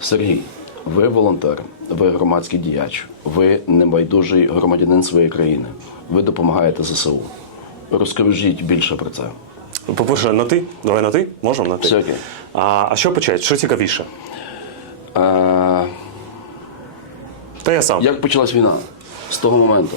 Сергій, ви волонтер, ви громадський діяч, ви небайдужий громадянин своєї країни. Ви допомагаєте ЗСУ. Розкажіть більше про це. По-перше, на ти? Давай на ти? Можемо на ти? Все окей. А, а що почати? Що цікавіше? Е, Та я сам. як почалась війна з того моменту?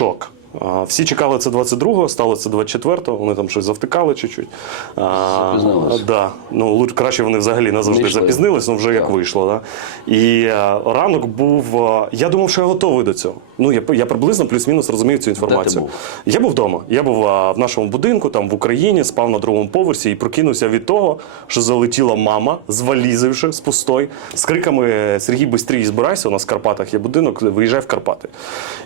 шок. Всі чекали це 22-го, стало це 24-го, вони там щось завтикали чуть-чуть. Да. Ну, лучше, краще вони взагалі назавжди запізнились, ну вже як вийшло. Да? І е, ранок був. е, я думав, що я готовий до цього. Ну, я, я приблизно плюс-мінус розумію цю інформацію. був? Я був вдома. Я був а, в нашому будинку, там в Україні, спав на другому поверсі і прокинувся від того, що залетіла мама з валізи вже з пустой, з криками Сергій, бистрій збирайся. У нас в Карпатах є будинок, виїжджай в Карпати.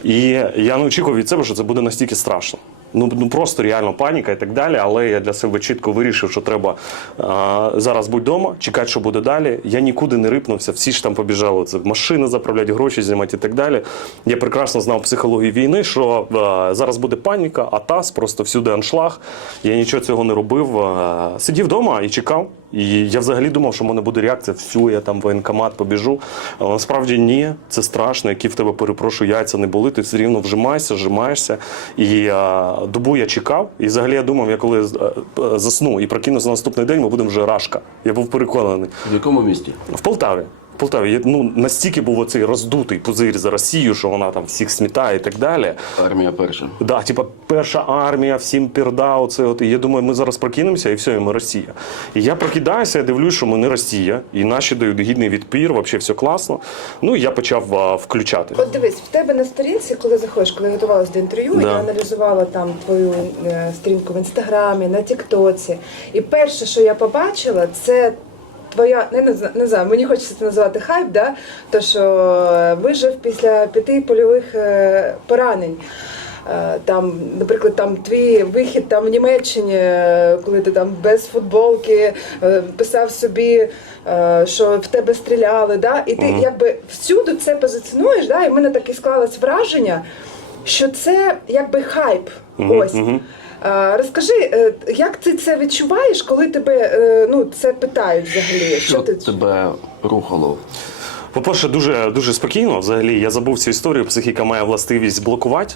І я не очікував від себе, що це буде настільки страшно. Ну, ну просто реально паніка і так далі. Але я для себе чітко вирішив, що треба а, зараз бути вдома, чекати, що буде далі. Я нікуди не рипнувся, всі ж там побіжали. Це машини заправляти, гроші знімати і так далі. Я прекрасно знав психологію війни, що а, зараз буде паніка, атас, просто всюди аншлаг. Я нічого цього не робив. А, сидів вдома і чекав. І я взагалі думав, що в мене буде реакція, всю, я там в воєнкомат побіжу. Але насправді ні, це страшно, які в тебе перепрошую, яйця не були, ти все рівно вжимаєшся, вжимаєшся. І а, добу я чекав. І взагалі я думав, я коли е, е, засну і прокинуся на наступний день, ми будемо вже рашка. Я був переконаний. В якому місті? В Полтаві. Полтаві ну, настільки був оцей роздутий пузир за Росію, що вона там всіх смітає і так далі. Армія перша. Да, типа перша армія, всім пірда. Оце от. І я думаю, ми зараз прокинемося, і все, і ми Росія. І я прокидаюся, я дивлюсь, що ми не Росія, і наші дають гідний відпір, взагалі все класно. Ну і я почав а, включати. От дивись, в тебе на сторінці, коли заходиш, коли готувалася до інтерв'ю, Да. я аналізувала там твою е, сторінку в інстаграмі, на Тіктоці. І перше, що я побачила, це твоя, не, не, не знаю, мені хочеться це називати хайп, да? то що е, вижив після п'яти польових е, поранень. Е, Там, наприклад, там твій вихід там в Німеччині, коли ти там без футболки писав собі, що в тебе стріляли, да? і ти якби всюди це позиціонуєш, да? і в мене таке склалось враження, що це якби хайп. Ось. Е, Розкажи, е, як ти це відчуваєш, коли тебе е, ну, це питають взагалі? Що ти тебе рухало? По-перше, дуже дуже спокійно. Взагалі, я забув цю історію. Психіка має властивість блокувати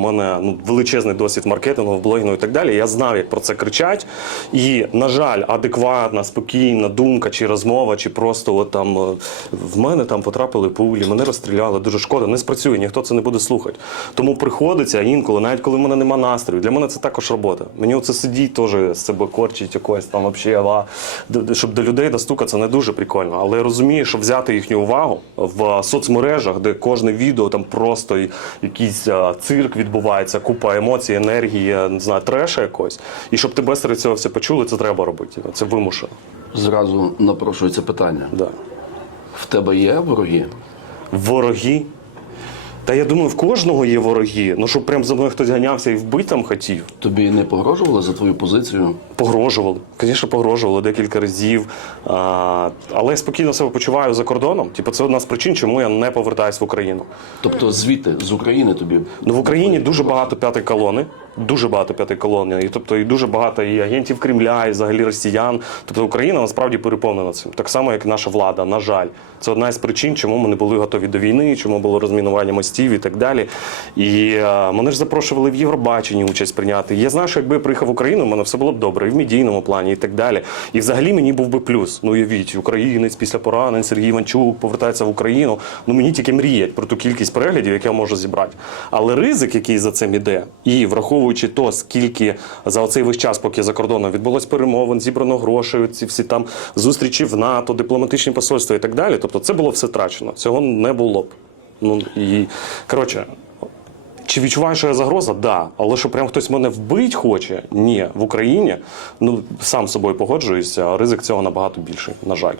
мене ну, величезний досвід маркетингу, блогінгу і так далі. Я знав, як про це кричать. І, на жаль, адекватна, спокійна думка чи розмова, чи просто от там е, в мене там потрапили пулі, мене розстріляли, дуже шкода, не спрацює, ніхто це не буде слухати. Тому приходиться інколи, навіть коли в мене нема настрою. Для мене це також робота. Мені оце сидіть теж з себе корчить якось там д- щоб до людей достукатися не дуже прикольно. Але я розумію, що взяти їхню увагу в соцмережах, де кожне відео там просто якийсь а, цирк відбувається, купа емоцій, енергії, не знаю, треша якось. І щоб тебе серед цього все почули, це треба робити. Це вимушено. Зразу напрошується питання. Да. В тебе є вороги? Вороги. Та я думаю, в кожного є вороги. Ну, щоб прям за мною хтось ганявся і вбити там хотів. Тобі не погрожували за твою позицію? Погрожували. Звісно, погрожували декілька разів. А, але я спокійно себе почуваю за кордоном. Типу, це одна з причин, чому я не повертаюсь в Україну. Тобто звідти, з України тобі Ну, в Україні дуже багато п'ятої колони. Дуже багато п'ятої колони. І тобто і дуже багато і агентів Кремля, і взагалі росіян. Тобто Україна насправді переповнена цим. Так само, як і наша влада, на жаль. Це одна із причин, чому ми не були готові до війни, чому було розмінування мостів і так далі. І е, мене ж запрошували в Євробаченні участь прийняти. Я знаю, що якби я приїхав в Україну, в мене все було б добре, і в медійному плані, і так далі. І взагалі мені був би плюс. Ну уявіть, українець після поранень Сергій Іванчук повертається в Україну. Ну мені тільки мріять про ту кількість переглядів, які я можу зібрати. Але ризик, який за цим іде, і враховуючи то, скільки за оцей весь час, поки за кордоном відбулось перемовин, зібрано грошей, ці всі там зустрічі в НАТО, дипломатичні посольства і так далі. Тобто, це було все втрачено. Цього не було б. Ну і коротше. Чи відчуваю, що я загроза? Да. Але що прям хтось мене вбить хоче? Ні. В Україні ну сам з собою погоджуюся, ризик цього набагато більший, на жаль.